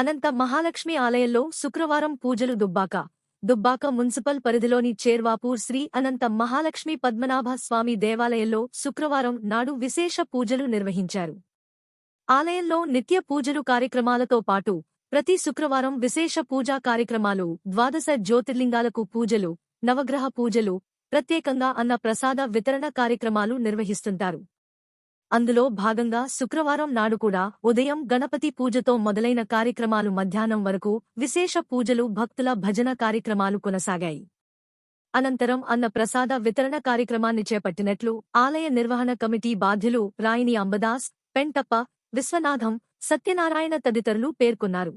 అనంత మహాలక్ష్మి ఆలయంలో శుక్రవారం పూజలు దుబ్బాక మున్సిపల్ పరిధిలోని చేర్వాపూర్ శ్రీ అనంత మహాలక్ష్మి పద్మనాభ స్వామి దేవాలయంలో శుక్రవారం నాడు విశేష పూజలు నిర్వహించారు. ఆలయంలో నిత్య పూజలు కార్యక్రమాలతో పాటు ప్రతి శుక్రవారం విశేష పూజా కార్యక్రమాలు, ద్వాదశ జ్యోతిర్లింగాలకు పూజలు, నవగ్రహ పూజలు, ప్రత్యేకంగా అన్న ప్రసాద వితరణ కార్యక్రమాలు నిర్వహిస్తుంటారు. అందులో భాగంగా శుక్రవారం నాడు కూడా ఉదయం గణపతి పూజతో మొదలైన కార్యక్రమాలు మధ్యాహ్నం వరకు విశేష పూజలు, భక్తుల భజన కార్యక్రమాలు కొనసాగాయి. అనంతరం అన్న ప్రసాద వితరణ కార్యక్రమాన్ని చేపట్టినట్లు ఆలయ నిర్వహణ కమిటీ బాధ్యులు రాయిని అంబదాస్, పెంటప్ప, విశ్వనాథం, సత్యనారాయణ తదితరులు పేర్కొన్నారు.